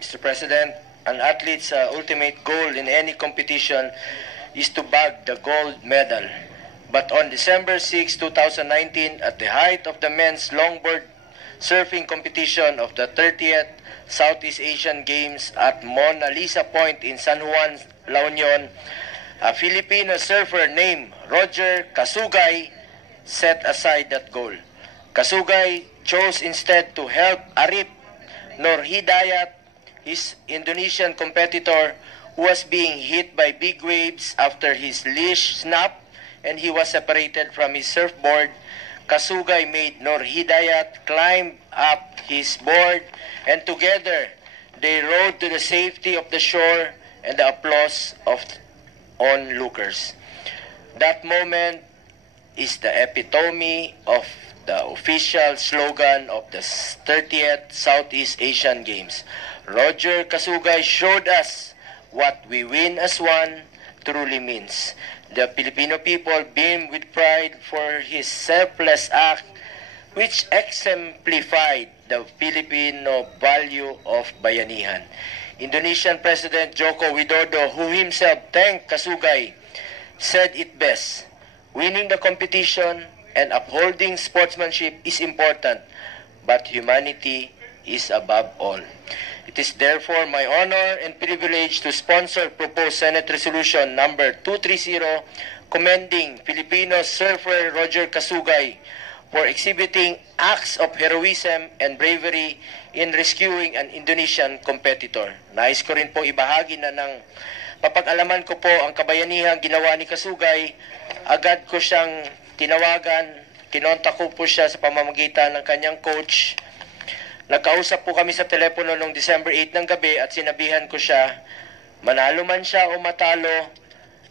Mr. President, an athlete's ultimate goal in any competition is to bag the gold medal. But on December 6, 2019, at the height of the men's longboard surfing competition of the 30th Southeast Asian Games at Mona Lisa Point in San Juan, La Union, a Filipino surfer named Roger Casugay set aside that goal. Casugay chose instead to help Arif Nur Hidayat, his Indonesian competitor, who was being hit by big waves after his leash snapped and he was separated from his surfboard. Casugay made Nur Hidayat climb up his board, and together they rode to the safety of the shore and the applause of onlookers. That moment is the epitome of the official slogan of the 30th Southeast Asian Games. Roger Casugay showed us what we win as one truly means. The Filipino people beamed with pride for his selfless act, which exemplified the Filipino value of bayanihan. Indonesian President Joko Widodo, who himself thanked Casugay, said it best: winning the competition and upholding sportsmanship is important, but humanity is above all. It is therefore my honor and privilege to sponsor proposed Senate Resolution number 230 commending Filipino surfer Roger Casugay for exhibiting acts of heroism and bravery in rescuing an Indonesian competitor. Nais ko rin po ibahagi na ng mapag-alaman ko po ang kabayanihang ginawa ni Casugay. Agad ko siyang tinawagan, kinontak ko po siya sa pamamagitan ng kanyang coach. Nagkausap po kami sa telepono noong December 8 ng gabi at sinabihan ko siya, manalo man siya o matalo,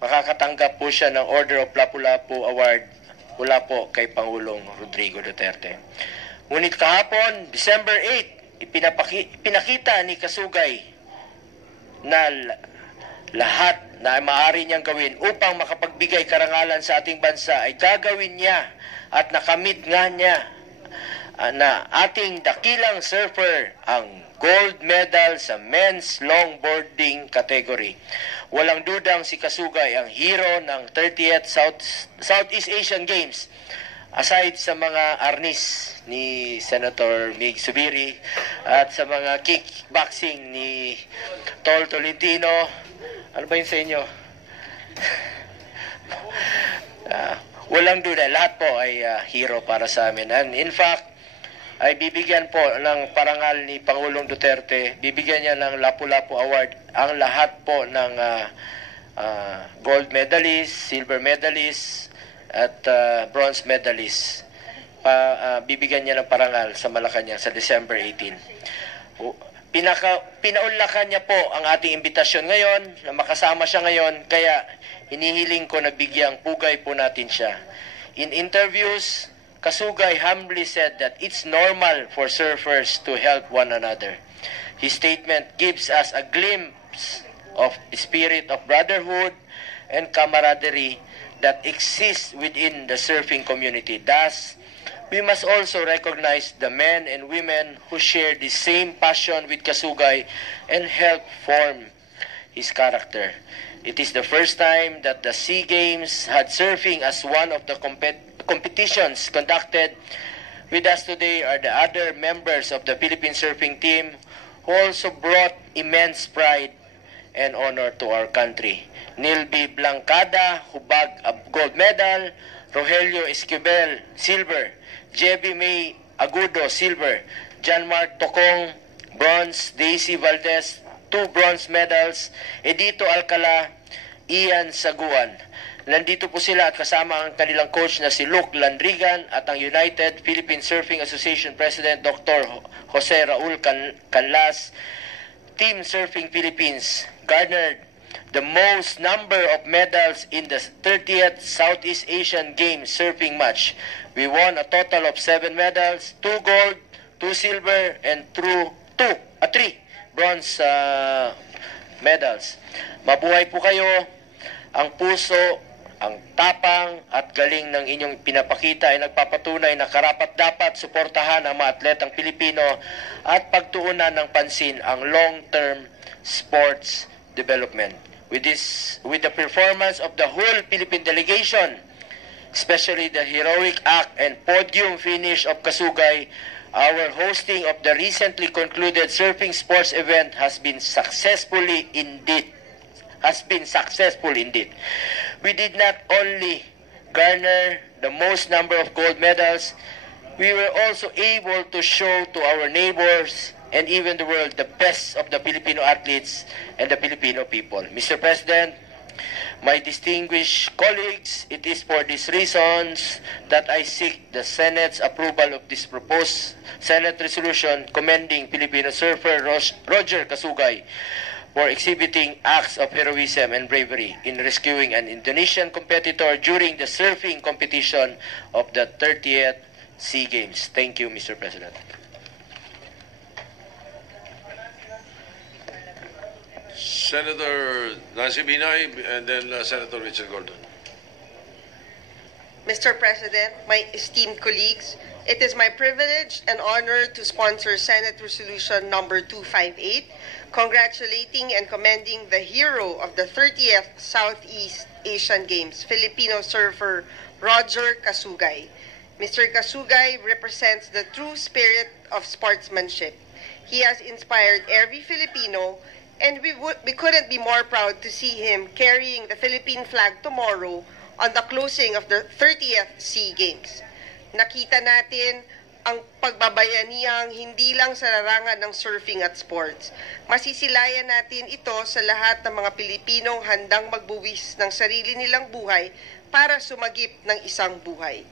makakatanggap po siya ng Order of Lapu-Lapu Award mula po kay Pangulong Rodrigo Duterte. Ngunit kahapon, December 8, ipinakita ni Casugay na lahat na maaari niyang gawin upang makapagbigay karangalan sa ating bansa ay gagawin niya at nakamit nga niya na ating dakilang surfer ang gold medal sa men's longboarding category. Walang dudang si Casugay ang hero ng 30th Southeast Asian Games. Aside sa mga arnis ni Senator Mig Subiri at sa mga kickboxing ni Tol Tolentino, ano ba yun sa inyo? Walang duda, lahat po ay hero para sa amin. And in fact, ay bibigyan po ng parangal ni Pangulong Duterte, bibigyan niya ng Lapu-Lapu Award ang lahat po ng gold medalist, silver medalist, at bronze medalist. Bibigyan niya ng parangal sa Malacanang sa December 18. Pinaunlakan niya po ang ating imbitasyon ngayon, na makasama siya ngayon, kaya hinihiling ko na bigyang pugay po natin siya. In interviews, Casugay humbly said that it's normal for surfers to help one another. His statement gives us a glimpse of the spirit of brotherhood and camaraderie that exists within the surfing community. Thus, we must also recognize the men and women who share the same passion with Casugay and help form his character. It is the first time that the SEA Games had surfing as one of the competitions conducted. With us today are the other members of the Philippine surfing team who also brought immense pride and honor to our country. Nilby Blancada, who bagged a gold medal, Rogelio Esquivel, silver, Jebi May Agudo, silver, John Mark Tocong, bronze, Daisy Valdez, 2 bronze medals, Edito Alcala, Ian Saguan. Nandito po sila at kasama ang kanilang coach na si Luke Landrigan at ang United Philippine Surfing Association President Dr. Jose Raul Canlas. Team Surfing Philippines garnered the most number of medals in the 30th Southeast Asian Games surfing match. We won a total of 7 medals, 2 gold, 2 silver, and 3 bronze medals. Mabuhay po kayo. Ang puso Ang tapang at galing ng inyong pinapakita ay nagpapatunay na karapat-dapat suportahan ang mga atletang Pilipino at pagtuunan ng pansin ang long-term sports development. With the performance of the whole Philippine delegation, especially the heroic act and podium finish of Casugay, our hosting of the recently concluded surfing sports event has been successful indeed. We did not only garner the most number of gold medals, we were also able to show to our neighbors and even the world the best of the Filipino athletes and the Filipino people. Mr. President, my distinguished colleagues, it is for these reasons that I seek the Senate's approval of this proposed Senate resolution commending Filipino surfer Roger Casugay for exhibiting acts of heroism and bravery in rescuing an Indonesian competitor during the surfing competition of the 30th SEA Games. Thank you, Mr. President. Senator Nancy Binay and then Senator Richard Gordon. Mr. President, my esteemed colleagues, it is my privilege and honor to sponsor Senate Resolution number 258, congratulating and commending the hero of the 30th Southeast Asian Games, Filipino surfer Roger Casugay. Mr. Casugay represents the true spirit of sportsmanship. He has inspired every Filipino, and we couldn't be more proud to see him carrying the Philippine flag tomorrow on the closing of the 30th SEA Games. Nakita natin ang pagbabayanihang hindi lang sa larangan ng surfing at sports. Masisilayan natin ito sa lahat ng mga Pilipinong handang magbuwis ng sarili nilang buhay para sumagip ng isang buhay.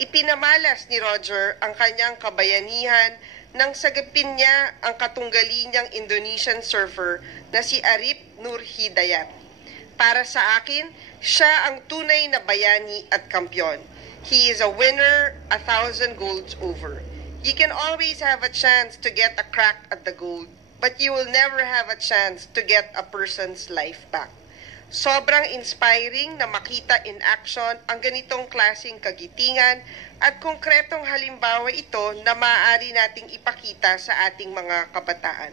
Ipinamalas ni Roger ang kanyang kabayanihan nang sagapin niya ang katunggali niyang Indonesian surfer na si Arif Nur Hidayat. Para sa akin, siya ang tunay na bayani at kampyon. He is a winner 1,000 golds over. You can always have a chance to get a crack at the gold, but you will never have a chance to get a person's life back. Sobrang inspiring na makita in action ang ganitong klaseng kagitingan at konkretong halimbawa ito na maaari nating ipakita sa ating mga kabataan.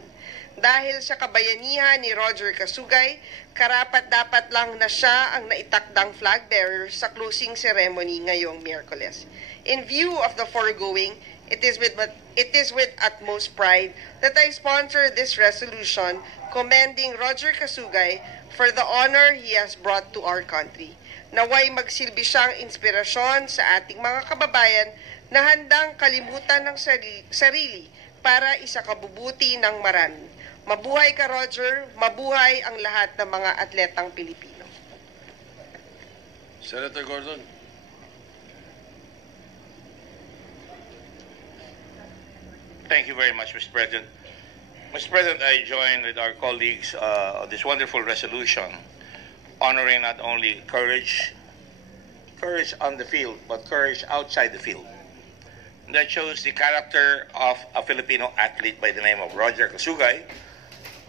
Dahil sa kabayanihan ni Roger Casugay, karapat-dapat lang na siya ang naitakdang flag bearer sa closing ceremony ngayong Miyerkules. In view of the foregoing, it is with utmost pride that I sponsor this resolution commending Roger Casugay for the honor he has brought to our country. Naway magsilbi siyang inspirasyon sa ating mga kababayan na handang kalimutan ng sarili para isakabubuti ng marami. Mabuhay ka, Roger. Mabuhay ang lahat ng mga atletang Pilipino. Senator Gordon. Thank you very much, Mr. President. Mr. President, I join with our colleagues on this wonderful resolution honoring not only courage on the field, but courage outside the field. That shows the character of a Filipino athlete by the name of Roger Casugay,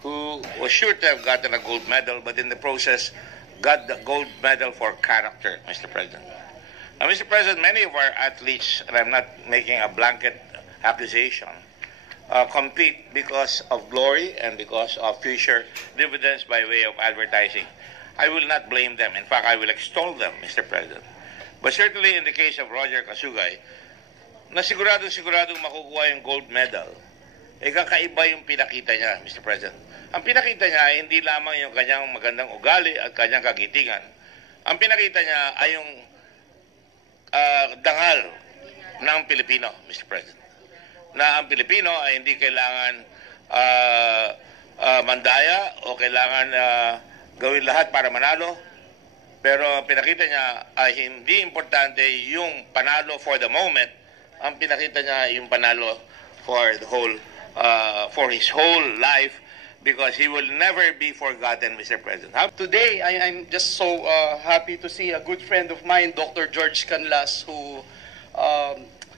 who was sure to have gotten a gold medal, but in the process got the gold medal for character, Mr. President. Now, Mr. President, many of our athletes, and I'm not making a blanket accusation, compete because of glory and because of future dividends by way of advertising. I will not blame them. In fact, I will extol them, Mr. President. But certainly in the case of Roger Casugay, na siguradong makukuha yung gold medal, kakaiba yung pinakita niya, Mr. President. Ang pinakita niya ay hindi lamang yung kanyang magandang ugali at kanyang kagitingan. Ang pinakita niya ay yung dangal ng Pilipino, Mr. President. Na ang Pilipino ay hindi kailangan mandaya o kailangan gawin lahat para manalo. Pero pinakita niya ay hindi importante yung panalo for the moment. Ang pinakita niya yung panalo for the whole, for his whole life, because he will never be forgotten, Mr. President. Today, I'm just so happy to see a good friend of mine, Dr. George Canlas, who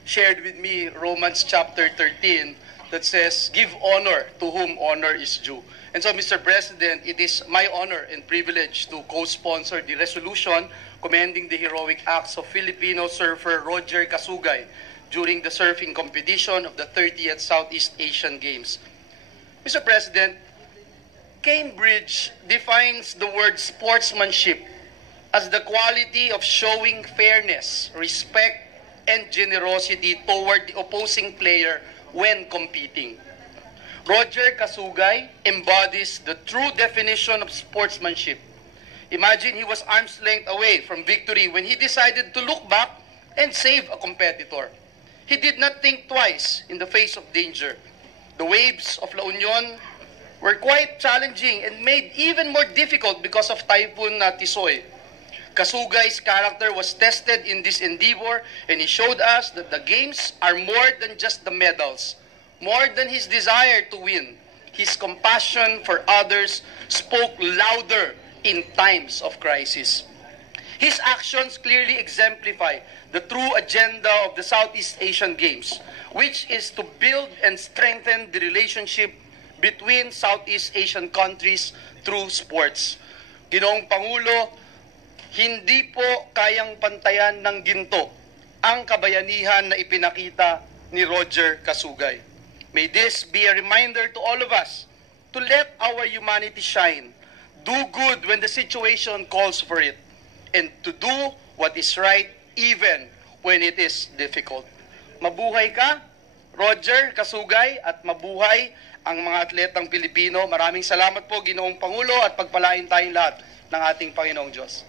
shared with me Romans chapter 13 that says, give honor to whom honor is due. And so, Mr. President, it is my honor and privilege to co-sponsor the resolution commending the heroic acts of Filipino surfer Roger Casugay during the surfing competition of the 30th Southeast Asian Games. Mr. President, Cambridge defines the word sportsmanship as the quality of showing fairness, respect, and generosity toward the opposing player when competing. Roger Casugay embodies the true definition of sportsmanship. Imagine he was arm's length away from victory when he decided to look back and save a competitor. He did not think twice in the face of danger. The waves of La Union were quite challenging and made even more difficult because of Typhoon Tisoy. Casugay's character was tested in this endeavor, and he showed us that the games are more than just the medals. More than his desire to win, his compassion for others spoke louder in times of crisis. His actions clearly exemplify the true agenda of the Southeast Asian Games, which is to build and strengthen the relationship between Southeast Asian countries through sports. Ginoong Pangulo, hindi po kayang pantayan ng ginto ang kabayanihan na ipinakita ni Roger Casugay. May this be a reminder to all of us to let our humanity shine, do good when the situation calls for it, and to do what is right even when it is difficult. Mabuhay ka, Roger Casugay, at mabuhay ang mga atletang Pilipino. Maraming salamat po, Ginoong Pangulo, at pagpalain tayong lahat ng ating Panginoong Diyos.